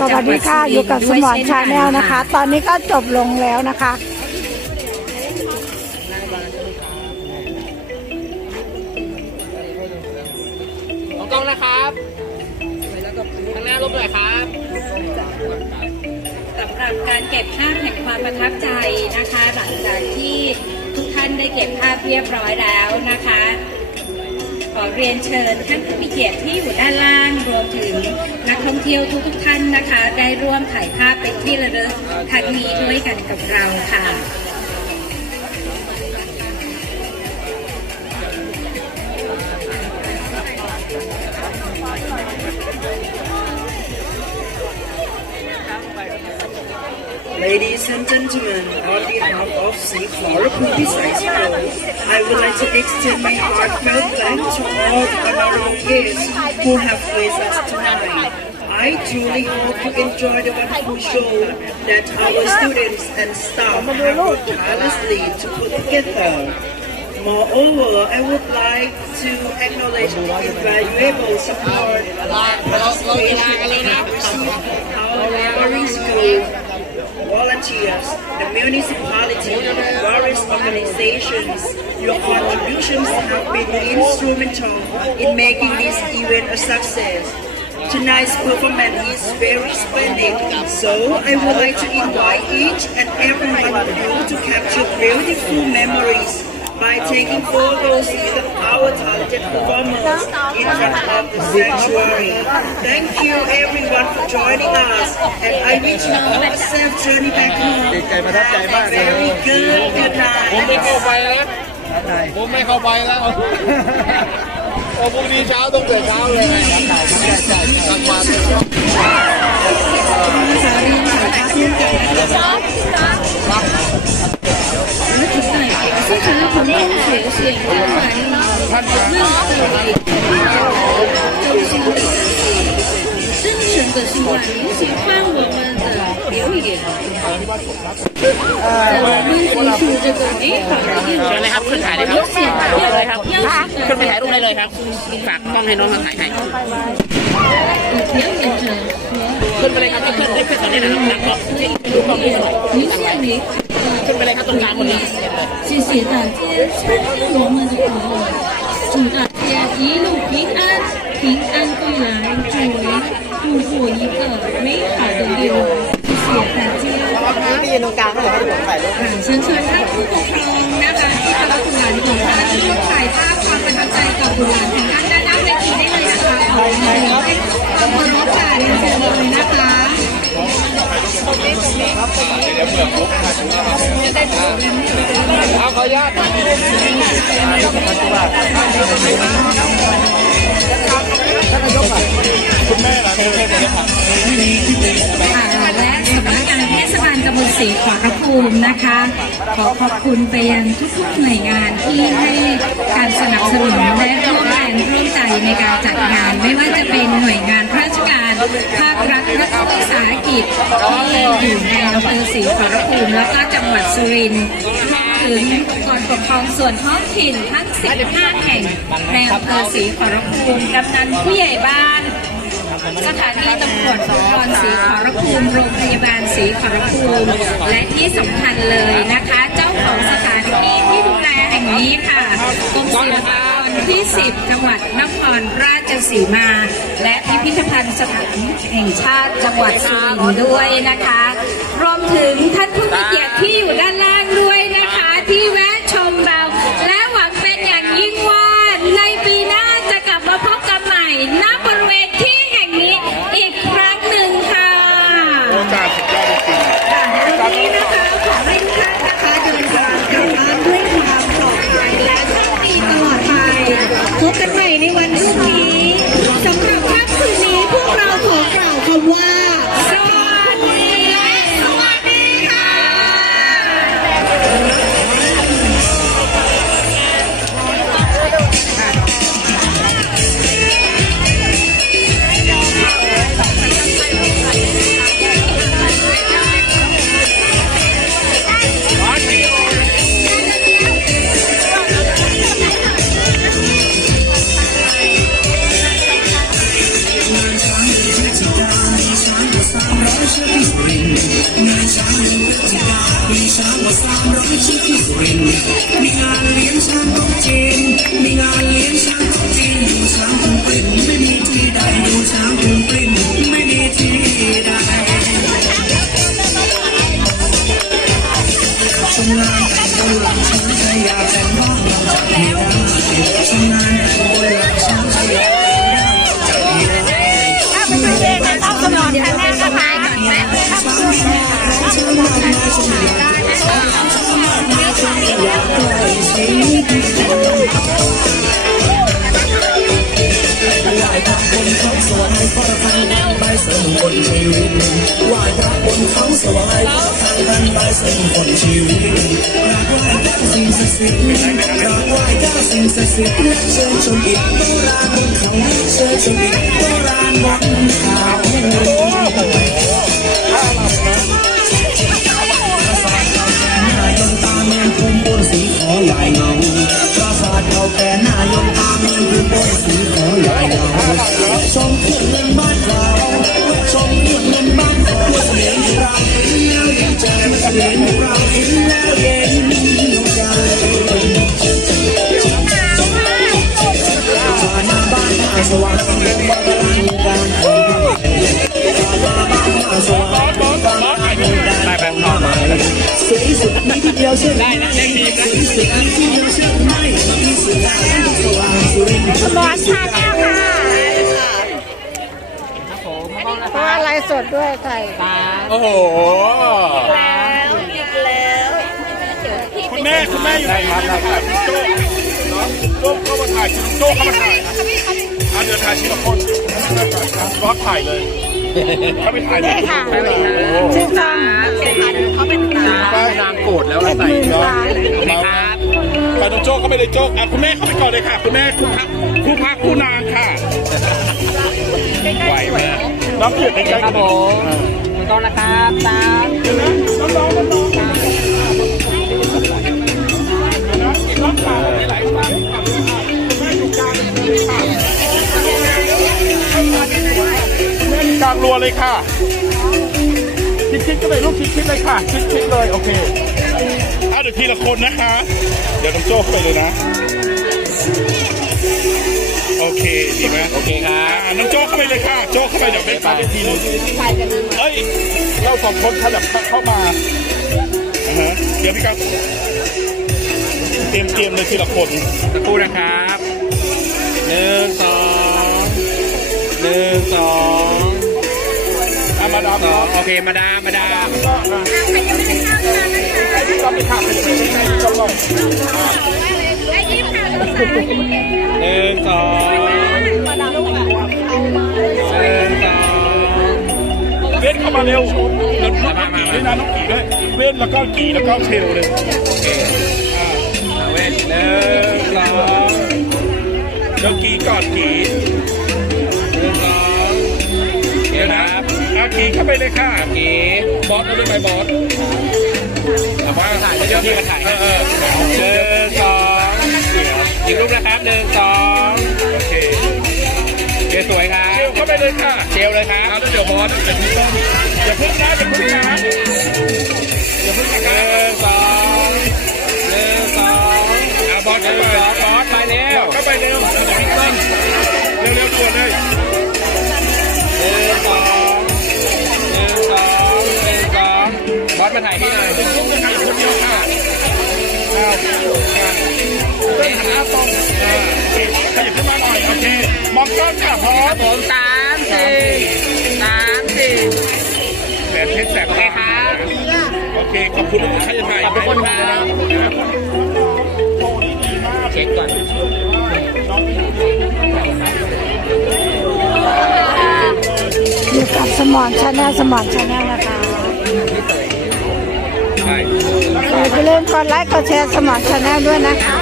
สวัสดีค่ะอยู่กับสมอนชาแนลนะคะ ตอนนี้ก็จบลงแล้วนะคะของกล้องนะครับข้างหน้าลบหน่อยครับสำหรับการเก็บภาพแห่งความประทับใจนะคะ หลังจากที่ทุกท่านได้เก็บภาพเรียบร้อยแล้วนะคะข อเรียนเชิญท่านผู้มีเกียรติที่อยู่ด้านล่างรวมถึงนักท่องเที่ยวทุกๆท่านนะคะ ได้ร่วมถ่ายภาพเป็นที่ระลึกครั้งนี้ด้วยกันกับเราค่ะ Ladies and gentlemen, on behalf of Seaflower Publicized School, I would like to extend my heartfelt thanks to all honorable guests who have graced us tonight. I truly hope you enjoy the wonderful show that our students and staff have worked tirelessly to put together. Moreover, I would like to acknowledge the invaluable support and participation we have received from our library school volunteers, the municipality, various organizations. Your contributions have been instrumental in making this event a success. Tonight's performance is very splendid, so I would like to invite each and every one of you to capture beautiful memories by taking photos of our talented performers in front of the sanctuary. Thank you everyone for joining us. And I wish you all a safe journey back home. Have a very good, good night. เลยครับขึ้นถ่ายเลยครับเลยครับขึ้นไปถ่ายรูปได้เลยครับ ฝากกล้องให้น้องมาถ่ายให้ขึ้นไปเลยครับขึ้นขึ้นตอนนี้นะครับหลังก็ดูกล้องนี้หน่อย ขึ้นไปเลยครับตรงกลางคนนี้ 谢谢大家收听我们的广播，祝大家一路平安，平安归来，祝您度过一个美好的夜晚。谢谢大家。 ที่ยืนตรงกลางให้เหรอให้ผมถ่ายรูป ค่ะเชิญชวนท่านผู้ปกครองนะคะที่เคารพบุตรหลานของท่านร่วมถ่ายภาพความประทับใจกับบุตรหลานของท่านด้านหน้าเวทีได้เลยนะคะขอให้ความเคารพค่ะเรียนเชิญเลยนะคะ เอาขออนุญาตค่ะและสำนักงานเทศบาลตำบลศรีขวากระภูมินะคะ ขอขอบคุณไปยังทุกๆหน่วยงานที่ให้การสนับสนุนและร่วมแรงร่วมใจในการจัดงาน ไม่ว่าจะเป็นหน่วยงานราชการ ภาครัฐรัฐวิสาหกิจที่อยู่ในอำเภอศรีขอรภูมิแล้วก็จังหวัดสุรินทร์รวมถึงองค์กรปกครองส่วนท้องถิ่นทั้ง 15 แห่งในอำเภอศรีขอรภูมิกำนันผู้ใหญ่บ้าน สถานีตำรวจภูธรศรีขอรภูมิโรงพยาบาลศรีขอรภูมิและที่สำคัญเลยนะคะ เจ้าของสถานที่ที่ดูแลแห่งนี้ค่ะกรมศิลปากรที่ 10 จังหวัดนครราชสีมา และพิพิธภัณฑ์สถานแห่งชาติจังหวัดสุรินทร์ด้วยนะคะ รวมถึงท่านผู้มีเกียรติที่อยู่ด้านล่างด้วย กันใหม่ในวันพรุ่งนี้ โบราณบนเขาเชิญชมอิฐโบราณบนเขา สวยสุดมีที่เดียวเชื่อได้นะเล่นดีนะสวยสุดมีที่เดียวเชื่อไม่มีสุดได้สว่างสุรินทร์สมอนชาแนลค่ะเพราะว่าไลฟ์สดด้วยใส่โอ้โหแล้วอีกแล้วคุณแม่คุณแม่อยู่ไหนครับโจ้โจ้เข้ามาถ่ายโจ้เข้ามาถ่ายอะเดี๋ยวถ่ายทีละคนร้อนถ่ายเลยเข้าไปถ่ายเลยค่ะชื่อช่องป้า นางโกรธแล้วใส่เนาะมาไปน้องโจ้เข้าไปเลยโจ้อะคุณแม่เข้าไปก่อนเลยค่ะ คุณแม่คู่พักคู่พักคู่นางค่ะไหวไหมน้องเกลียดใกล้ๆครับผมต้องนะครับตามเดี๋ยวนะน้องๆน้องๆน้องขาไหลๆมาคุณแม่อยู่กลางเลยค่ะคุณแม่อยู่กลางรัวเลยค่ะ ชิดๆก็เลยลูกชิดๆเลยค่ะ ชิดๆ เลยโอเคอะเดี๋ยวทีละคนนะคะ เดี๋ยวน้องโจ้เข้าไปเลยนะ โอเคดีไหมโอเคครับน้องโจ้เข้าไปเลยค่ะ โจ้เข้าไปเดี๋ยวไม่เข้าไปทีนึงเอ้ย เราสองคนขยับเข้ามาอ่าฮะเดี๋ยวพี่ครับ เตรียมเตรียมเลยทีละคนสักครู่นะครับหนึ่งสองหนึ่งสอง โอเค มาดาม มาดามไอ้ที่เราไปขับไปเลยใช่ไหมจำลองหนึ่งสองหนึ่งสองเว้นเข้ามาเร็วเดี๋ยวน้องกี่ด้วยนะน้องกี่ด้วย เว้นแล้วก็กี่แล้วก็เชลเลย โอเคอ่าเว้นหนึ่งสองเดี๋ยวกี่ก่อนกี่หนึ่งสอง กี่เข้าไปเลยค่ะกี่บอสได้ไปบอสเอาว่าถ่ายเดี๋ยวที่มาถ่ายเออเออหนึ่งสองอีกรูปนะครับหนึ่งสองโอเคเจสวยครับเจลเข้าไปเลยค่ะเจลเลยครับแล้วเดี๋ยวบอสองอย่าพึ่งนะอย่าพึ่งนะ อ้าวค่ะเฮ้ยหันหน้าตรงอ่าขยับขึ้นมาหน่อยโอเคมองกล้องค่ะพร้อมผมสามสี่สามสี่แสบเพชรแสบตาครับโอเคขอบคุณทุกท่านที่ถ่ขอบคุณครับเช็คก่อนอยู่กับสมอนชาแนลสมอนชาแนลนะคะ อย่าลืมกดไลค์กดแชร์สมอนชาแนลด้วยนะคะ